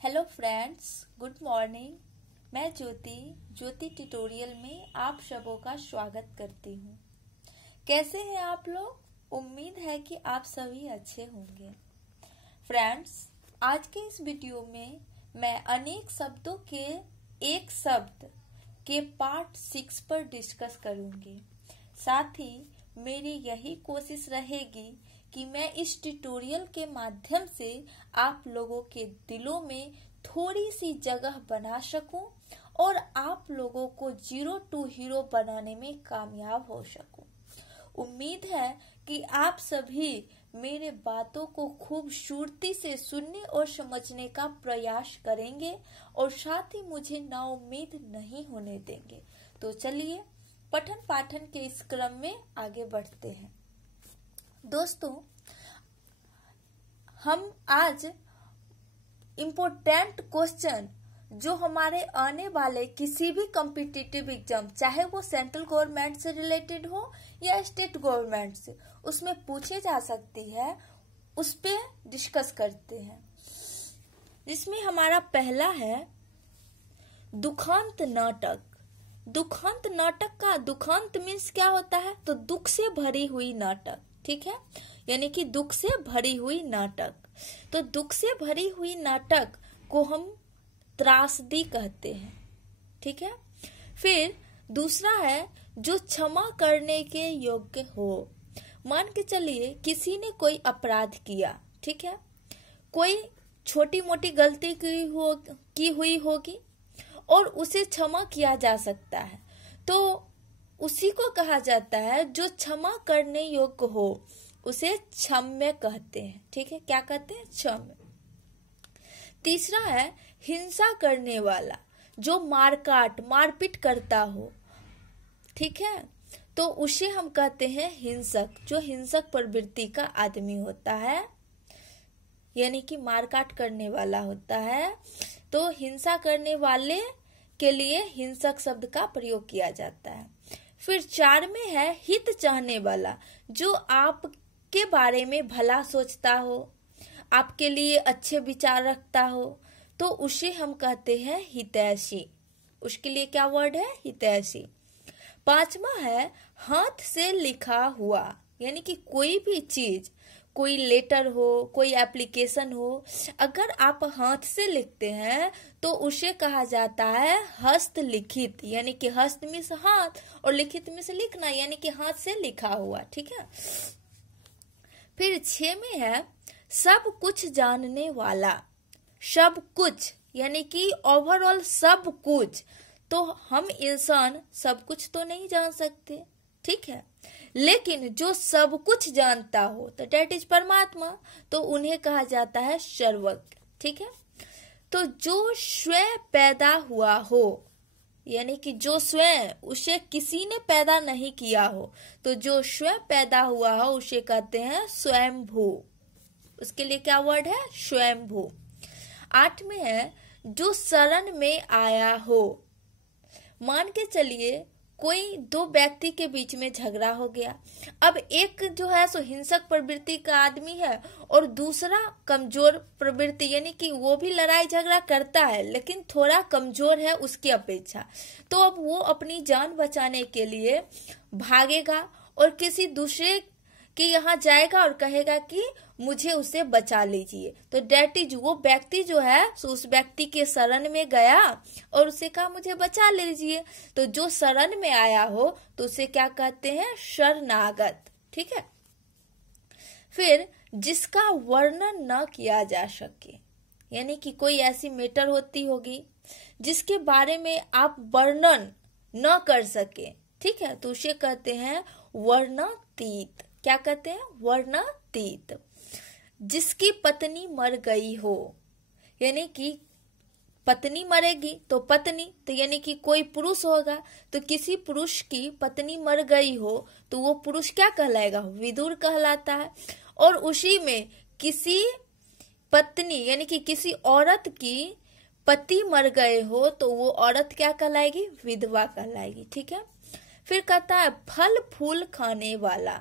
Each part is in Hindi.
Hello friends, good morning. मैं ज्योति ट्यूटोरियल में आप सबों का स्वागत करती हूँ। कैसे हैं आप लोग? उम्मीद है कि आप सभी अच्छे होंगे। फ्रेंड्स, आज के इस वीडियो में मैं अनेक शब्दों के एक शब्द के पार्ट 6 पर डिस्कस करूँगी। साथ ही मेरी यही कोशिश रहेगी कि मैं इस ट्यूटोरियल के माध्यम से आप लोगों के दिलों में थोड़ी सी जगह बना सकूं और आप लोगों को 0 to हीरो बनाने में कामयाब हो सकूं। उम्मीद है कि आप सभी मेरे बातों को खूबसूरती से सुनने और समझने का प्रयास करेंगे और साथ ही मुझे नाउम्मीद नहीं होने देंगे। तो चलिए पठन पाठन के इस क्रम में आगे बढ़ते हैं। दोस्तों, हम आज इम्पोर्टेंट क्वेश्चन जो हमारे आने वाले किसी भी कॉम्पिटिटिव एग्जाम, चाहे वो सेंट्रल गवर्नमेंट से रिलेटेड हो या स्टेट गवर्नमेंट से, उसमें पूछे जा सकती है, उस पे डिस्कस करते हैं। जिसमें हमारा पहला है दुखांत नाटक। दुखांत नाटक का दुखांत मीन्स क्या होता है? तो दुख से भरी हुई नाटक, ठीक है, यानी कि दुख से भरी हुई नाटक। तो दुख से भरी हुई नाटक को हम त्रासदी कहते हैं, ठीक है। फिर दूसरा है जो क्षमा करने के योग्य हो। मान के चलिए किसी ने कोई अपराध किया, ठीक है, कोई छोटी मोटी गलती की हुई होगी और उसे क्षमा किया जा सकता है, तो उसी को कहा जाता है जो क्षमा करने योग्य हो, उसे क्षम्य कहते हैं, ठीक है। क्या कहते हैं? क्षम्य। तीसरा है हिंसा करने वाला, जो मारपीट करता हो, ठीक है, तो उसे हम कहते हैं हिंसक, जो हिंसक प्रवृत्ति का आदमी होता है, यानी कि मारकाट करने वाला होता है। तो हिंसा करने वाले के लिए हिंसक शब्द का प्रयोग किया जाता है। फिर 4 में है हित चाहने वाला, जो आपके बारे में भला सोचता हो, आपके लिए अच्छे विचार रखता हो, तो उसे हम कहते हैं हितैषी। उसके लिए क्या वर्ड है? हितैषी। 5वां है हाथ से लिखा हुआ, यानी कि कोई भी चीज, कोई लेटर हो, कोई एप्लीकेशन हो, अगर आप हाथ से लिखते हैं तो उसे कहा जाता है हस्तलिखित, यानी कि हस्त में से हाथ और लिखित में से लिखना, यानी कि हाथ से लिखा हुआ, ठीक है। फिर 6 में है सब कुछ जानने वाला। सब कुछ यानी कि ओवरऑल सब कुछ, तो हम इंसान सब कुछ तो नहीं जान सकते, ठीक है, लेकिन जो सब कुछ जानता हो तो डेट इज परमात्मा, तो उन्हें कहा जाता है सर्वज्ञ, ठीक है। तो जो स्वयं पैदा हुआ हो, यानी कि जो स्वयं, उसे किसी ने पैदा नहीं किया हो, तो जो स्वयं पैदा हुआ हो उसे कहते हैं स्वयंभू। उसके लिए क्या वर्ड है? स्वयंभू। 8 में है जो शरण में आया हो। मान के चलिए कोई 2 व्यक्ति के बीच में झगड़ा हो गया। अब एक जो है सो हिंसक प्रवृत्ति का आदमी है और दूसरा कमजोर प्रवृत्ति, यानी कि वो भी लड़ाई झगड़ा करता है लेकिन थोड़ा कमजोर है उसकी अपेक्षा। तो अब वो अपनी जान बचाने के लिए भागेगा और किसी दूसरे के यहाँ जाएगा और कहेगा कि मुझे उसे बचा लीजिए। तो डेट इज, वो व्यक्ति जो है सो उस व्यक्ति के शरण में गया और उसे कहा मुझे बचा लीजिए। तो जो शरण में आया हो तो उसे क्या कहते हैं? शरणागत, ठीक है। फिर जिसका वर्णन न किया जा सके, यानी कि कोई ऐसी मैटर होती होगी जिसके बारे में आप वर्णन न कर सके, ठीक है, तो उसे कहते हैं वर्णातीत। क्या कहते हैं? वर्णातीत। जिसकी पत्नी मर गई हो, यानी कि पत्नी मरेगी तो पत्नी, तो यानी कि कोई पुरुष होगा, तो किसी पुरुष की पत्नी मर गई हो तो वो पुरुष क्या कहलाएगा? विदुर कहलाता है। और उसी में किसी पत्नी, यानी कि किसी औरत की पति मर गए हो तो वो औरत क्या कहलाएगी? विधवा कहलाएगी, ठीक है। फिर कहता है फल फूल खाने वाला,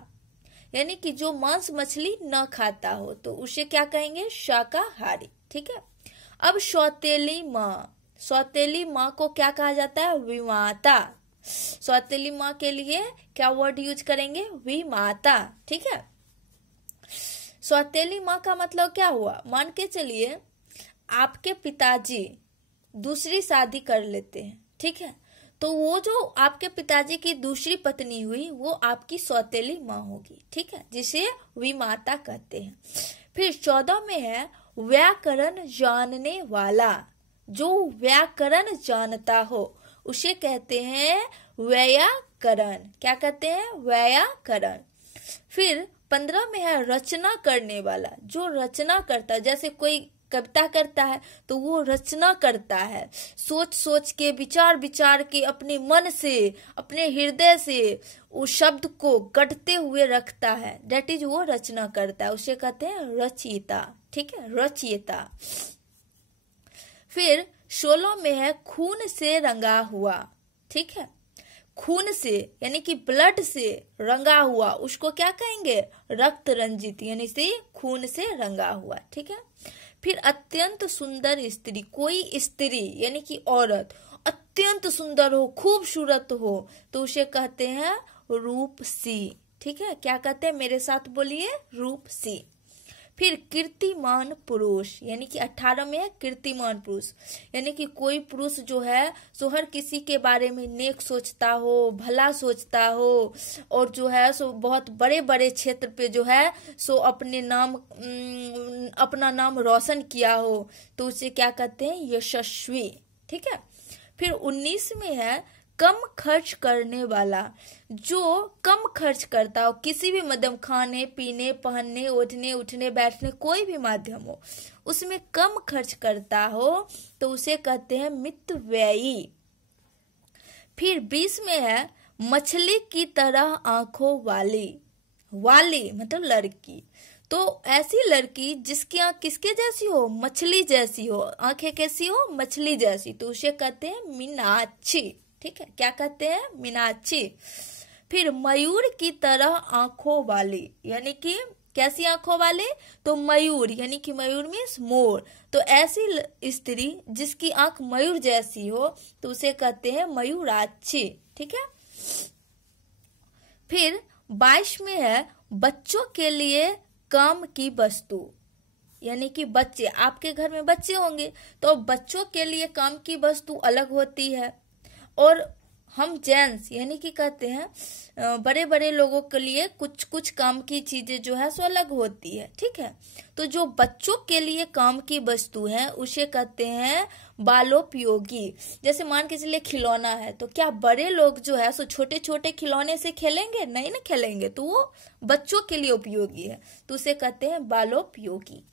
यानी कि जो मांस मछली न खाता हो तो उसे क्या कहेंगे? शाकाहारी, ठीक है। अब सौतेली माँ को क्या कहा जाता है? विमाता। सौतेली माँ के लिए क्या वर्ड यूज करेंगे? विमाता। ठीक है। सौतेली माँ का मतलब क्या हुआ? मान के चलिए आपके पिताजी दूसरी शादी कर लेते हैं, ठीक है, तो वो जो आपके पिताजी की दूसरी पत्नी हुई वो आपकी सौतेली माँ होगी, ठीक है, जिसे विमाता कहते हैं। फिर 14 में है व्याकरण जानने वाला। जो व्याकरण जानता हो उसे कहते हैं व्याकरण। क्या कहते हैं? व्याकरण। फिर 15 में है रचना करने वाला। जो रचना करता है, जैसे कोई कविता करता है तो वो रचना करता है, सोच सोच के, विचार विचार के, अपने मन से, अपने हृदय से उस शब्द को गढ़ते हुए रखता है, दैट इज वो रचना करता है, उसे कहते हैं रचयिता। ठीक है, रचयिता। फिर 16 में है खून से रंगा हुआ। ठीक है, खून से यानी कि ब्लड से रंगा हुआ उसको क्या कहेंगे? रक्त रंजित, यानी से खून से रंगा हुआ। ठीक है। फिर अत्यंत सुंदर स्त्री। कोई स्त्री यानी कि औरत अत्यंत सुंदर हो, खूबसूरत हो, तो उसे कहते हैं रूपसी। ठीक है, क्या कहते हैं? मेरे साथ बोलिए, रूपसी। फिर कीर्तिमान पुरुष, यानी कि 18 में है कीर्तिमान पुरुष, यानी कि कोई पुरुष जो है सो हर किसी के बारे में नेक सोचता हो, भला सोचता हो, और जो है सो बहुत बड़े बड़े क्षेत्र पे जो है सो अपना नाम रोशन किया हो, तो उसे क्या कहते हैं? यशस्वी। ठीक है। फिर 19 में है कम खर्च करने वाला। जो कम खर्च करता हो किसी भी माध्यम, खाने पीने, पहनने, ओढ़ने, उठने, बैठने, कोई भी माध्यम हो उसमें कम खर्च करता हो तो उसे कहते हैं मितव्ययी। फिर 20 में है मछली की तरह आंखों वाली। वाली मतलब लड़की, तो ऐसी लड़की जिसकी आंख किसके जैसी हो? मछली जैसी हो। आंखें कैसी हो? मछली जैसी, तो उसे कहते हैं मीनाक्षी। ठीक है, क्या कहते हैं? मीनाक्षी। फिर मयूर की तरह आंखों वाली, यानी कि कैसी आंखों वाले? तो मयूर, यानी कि मयूर मीन्स मोर, तो ऐसी स्त्री जिसकी आंख मयूर जैसी हो तो उसे कहते हैं मयूराक्षी। ठीक है। फिर 22 में है बच्चों के लिए काम की वस्तु, यानी कि बच्चे, आपके घर में बच्चे होंगे तो बच्चों के लिए काम की वस्तु अलग होती है, और हम जेंट्स यानी कि कहते हैं बड़े बड़े लोगों के लिए कुछ कुछ काम की चीजें जो है सो अलग होती है। ठीक है, तो जो बच्चों के लिए काम की वस्तु है उसे कहते हैं बालोपयोगी। जैसे मान के चलिए खिलौना है, तो क्या बड़े लोग जो है सो छोटे छोटे खिलौने से खेलेंगे? नहीं ना खेलेंगे, तो वो बच्चों के लिए उपयोगी है, तो उसे कहते हैं बालोपयोगी।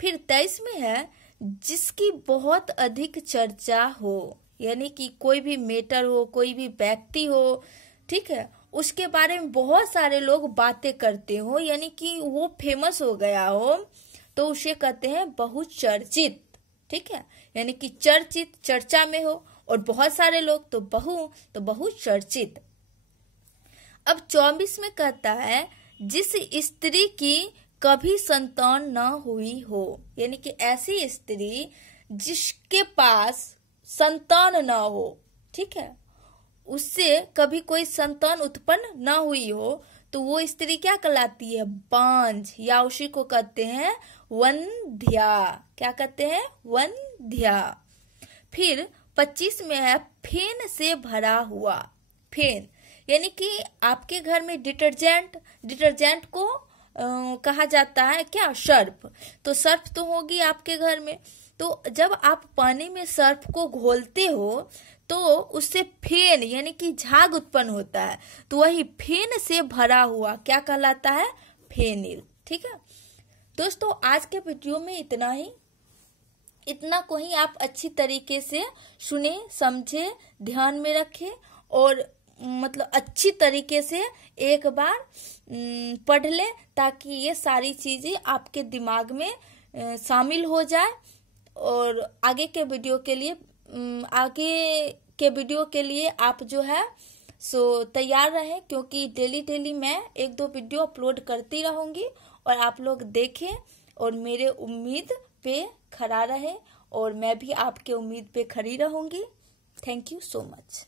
फिर 23 में है जिसकी बहुत अधिक चर्चा हो, यानी कि कोई भी मैटर हो, कोई भी व्यक्ति हो, ठीक है, उसके बारे में बहुत सारे लोग बातें करते हो, यानी कि वो फेमस हो गया हो, तो उसे कहते हैं बहुचर्चित। ठीक है, यानी कि चर्चित, चर्चा में हो, और बहुत सारे लोग तो बहुचर्चित। अब 24 में कहता है जिस स्त्री की कभी संतान न हुई हो, यानी कि ऐसी स्त्री जिसके पास संतान ना हो, ठीक है, उससे कभी कोई संतान उत्पन्न ना हुई हो, तो वो स्त्री क्या कहलाती है? बांझ, या उसी को कहते हैं वंध्या। क्या कहते हैं? वंध्या। फिर 25 में है फेन से भरा हुआ। फेन यानी कि आपके घर में डिटर्जेंट को कहा जाता है क्या? सर्फ। तो सर्फ तो होगी आपके घर में, तो जब आप पानी में सर्फ को घोलते हो तो उससे फेन यानी कि झाग उत्पन्न होता है, तो वही फेन से भरा हुआ क्या कहलाता है? फेनिल। ठीक है दोस्तों, आज के वीडियो में इतना को ही आप अच्छी तरीके से सुने, समझे, ध्यान में रखे, और मतलब अच्छी तरीके से एक बार पढ़ ले, ताकि ये सारी चीजें आपके दिमाग में शामिल हो जाए, और आगे के वीडियो के लिए आप जो है सो तैयार रहें, क्योंकि डेली मैं 1-2 वीडियो अपलोड करती रहूंगी, और आप लोग देखें और मेरे उम्मीद पे खरा रहे और मैं भी आपके उम्मीद पे खड़ी रहूंगी। Thank you so much.